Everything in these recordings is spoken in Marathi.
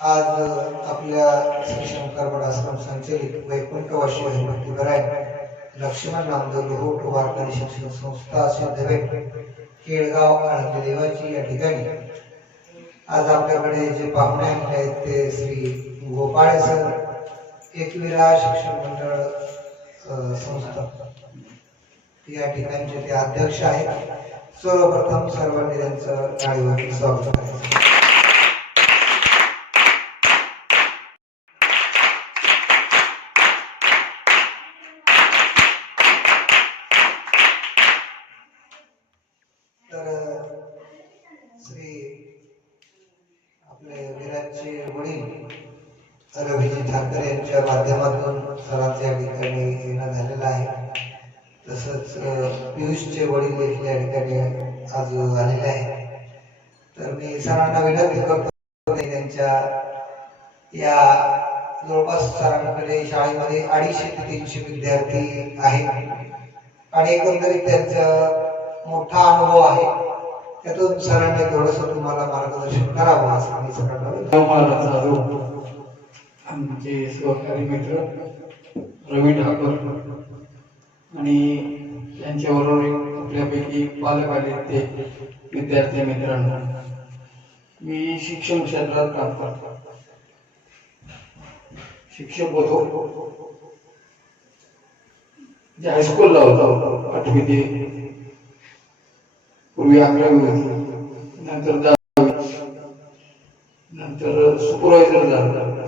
आज आपल्या श्री शंकर आश्रम संचलित वैकुंठवासी भक्तीवराय लक्ष्मण नामदेव लोहोट वारकरी शिक्षण संस्था सिद्धवेट केळगाव आळंदी देवाची या ठिकाणी. आज आपल्याकडे जे पाहुणे आहेत ते श्री गोपाळे सर एकविरा शिक्षण मंडळ संस्था. या ठिकाणचे ते अध्यक्ष आहेत. सर्वप्रथम सर्वांनी त्यांचं टाळीवरती स्वागत करायचं तर श्री आपले वडील रवीजी ठाकरे यांच्या माध्यमातून सरांचं या ठिकाणी येणं झालेलं आहे. तसंच पियुषचे वडील देखील या ठिकाणी आज आलेले आहेत. तर मी सरांना विनंती करतो त्यांच्या या जवळपास सरांकडे शाळेमध्ये अडीचशे ते तीनशे विद्यार्थी आहेत. आणि एकंदरीत त्यांचा मोठा अनुभव आहे. त्यातून सरांनी थोडस तुम्हाला मार्गदर्शन करावं असं आम्ही सरांना आमचे सहकारी मित्र रवी ठाकर आणि त्यांच्याबरोबर आपल्यापैकी पालक आले ते विद्यार्थी मित्रांनो. मी शिक्षण क्षेत्रात काम करतो. शिक्षक होतो. जे हायस्कूलला होता आठवी ते पूर्वी अकरावी नंतर दहावी नंतर सुपरवायझर झाला.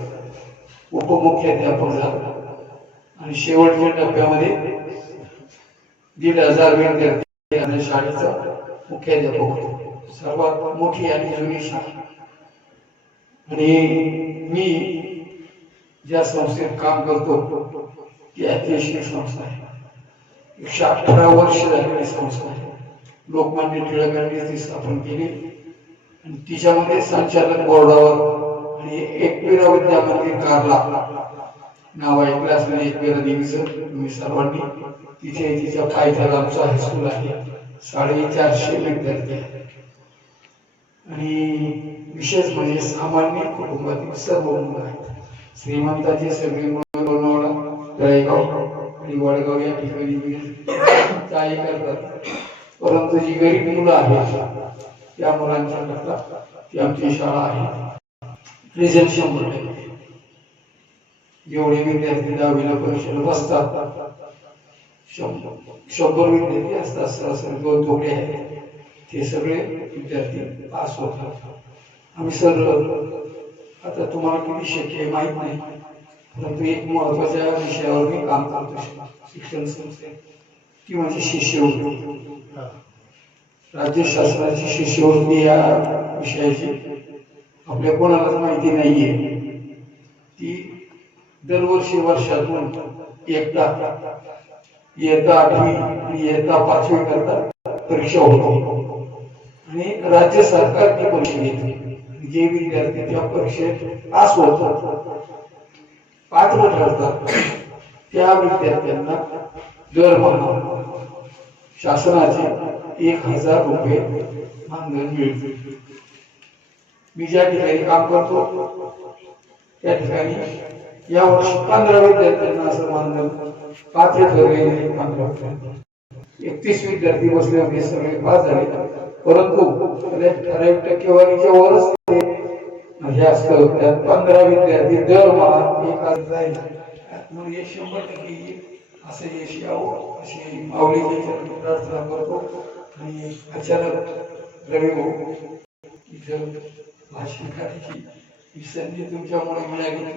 उपमुख्याध्यापक झाला. आणि शेवटच्या टप्प्यामध्ये दीड हजार विद्यार्थी आणि शाळेचा मुख्याध्यापक होतो. सर्वात मोठी आणि जुनी शाळा. आणि मी ज्या संस्थेत काम करतो ती ऐतिहासिक संस्था आहे. एकशे अठरा वर्ष झालेली संस्था आहे लोकमान्य टिळकांनी ती स्थापन केली. आणि तिच्यामध्ये संचालक बोर्डावर आणि एकविरा विद्या मंदिर कारला. नाव ऐकलं असलेलं एकविरा देवीचं तुम्ही सर्वांनी तिथे तिच्या पायथ्याला आमचं हायस्कूल आहे. साडेचारशे विद्यार्थी आहेत. आणि विशेष म्हणजे सामान्य कुटुंबातील सर्व मुलं आहेत. श्रीमंताचे सगळे मुलं लोणावळा तळेगाव आणि वडगाव या ठिकाणी करतात. परंतु जी गरीब मुलं आहेत त्या मुलांच्या करता ती आमची शाळा आहे. रिझल्ट शंभर टक्के. जेवढे विद्यार्थी दहावीला परीक्षेला बसतात शंभर शंभर विद्यार्थी असतात सरासरी दोन तोडे आहेत. ते सगळे विद्यार्थी पास होतात. आम्ही सर आता तुम्हाला किती शक्य आहे माहीत नाही. परंतु एक महत्त्वाच्या विषयावर मी काम करतो. शिक्षण संस्थेत. ती म्हणजे शिष्यवृत्ती राज्य शासनाची शिष्यवृत्ती या विषयाची आपल्या कोणालाच माहिती नाहीये. ती दरवर्षी वर्षातून एकदा इयत्ता आठवी आणि इयत्ता पाचवी करता परीक्षा होते. आणि राज्य सरकार ती परीक्षा घेते. जे विद्यार्थी त्या परीक्षेत पास होतात पात्र ठरतात त्या विद्यार्थ्यांना दरमहा शासनाचे एक हजार रुपये मानधन मिळते मी ज्या ठिकाणी काम करतो त्या ठिकाणी या वर्षी पंधरा विद्यार्थ्यांना असं मानधन. पात्र ठरलेले पंधरा एकतीस विद्यार्थी बसले होते सगळे पास झाले. परंतु ठराविक टक्केवारीच्या वरच ते हे म्हणजे असतं त्यात पंधरा विद्यार्थी दरमहा एक हजार जाईल. म्हणून हे शंभर टक्के येईल असं यश आहो अशी माऊलीची प्रार्थना करतो आणि अचानक रवी भाऊ इथं भाषण करायची ही संधी तुमच्यामुळे मिळाली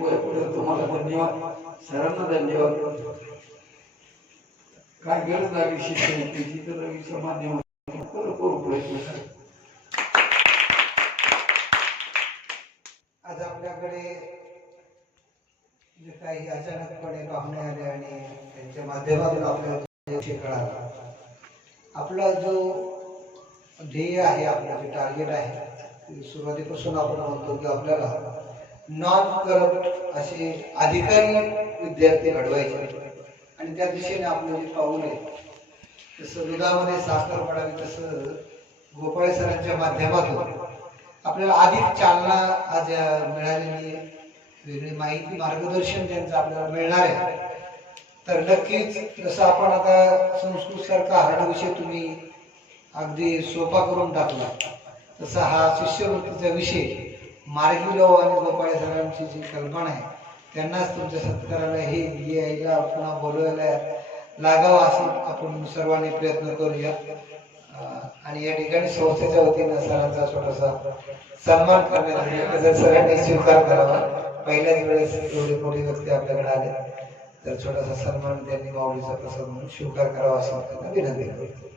तुम्हाला धन्यवाद. सरांना धन्यवाद. काय गरज लागली शिक्षणाची? तर रवीच्या माध्यमातून करू प्रयत्न करा. आज आपल्याकडे जे काही अचानकपणे पाहुणे आले आणि त्यांच्या माध्यमातून आपल्याला कळाला. आपला जो ध्येय आहे आपलं जे टार्गेट आहे सुरुवातीपासून आपण म्हणतो की आपल्याला नॉन करप्ट असे अधिकारी विद्यार्थी घडवायचे आणि त्या दिशेने आपलं जे पाऊल आहे तसं दुधामध्ये साखर पडावी तसं गोपाळे सरांच्या माध्यमातून आपल्याला अधिक चालना आज मिळालेली आहे. वेगळी माहिती मार्गदर्शन त्यांचं आपल्याला मिळणार आहे. तर नक्कीच जसं आपण आता संस्कृत सारखा हरण विषय तुम्ही अगदी सोपा करून टाकला तसा हा शिष्यवृत्तीचा विषय मार्गी आणि गोपाळे सरांची जी कल्पना आहे त्यांनाच तुमच्या सत्काराला हे यायला पुन्हा बोलवायला लागावं असं आपण सर्वांनी प्रयत्न करूया. आणि या ठिकाणी संस्थेच्या वतीनं सरांचा छोटासा सन्मान करण्यात जर सरांनी स्वीकार करावा. पहिल्या वेळेस एवढे मोठी व्यक्ती आपल्याकडे आले तर छोटासा सन्मान त्यांनी माऊलीचा प्रसाद म्हणून स्वीकार करावा असं त्यांना विनंती करतो.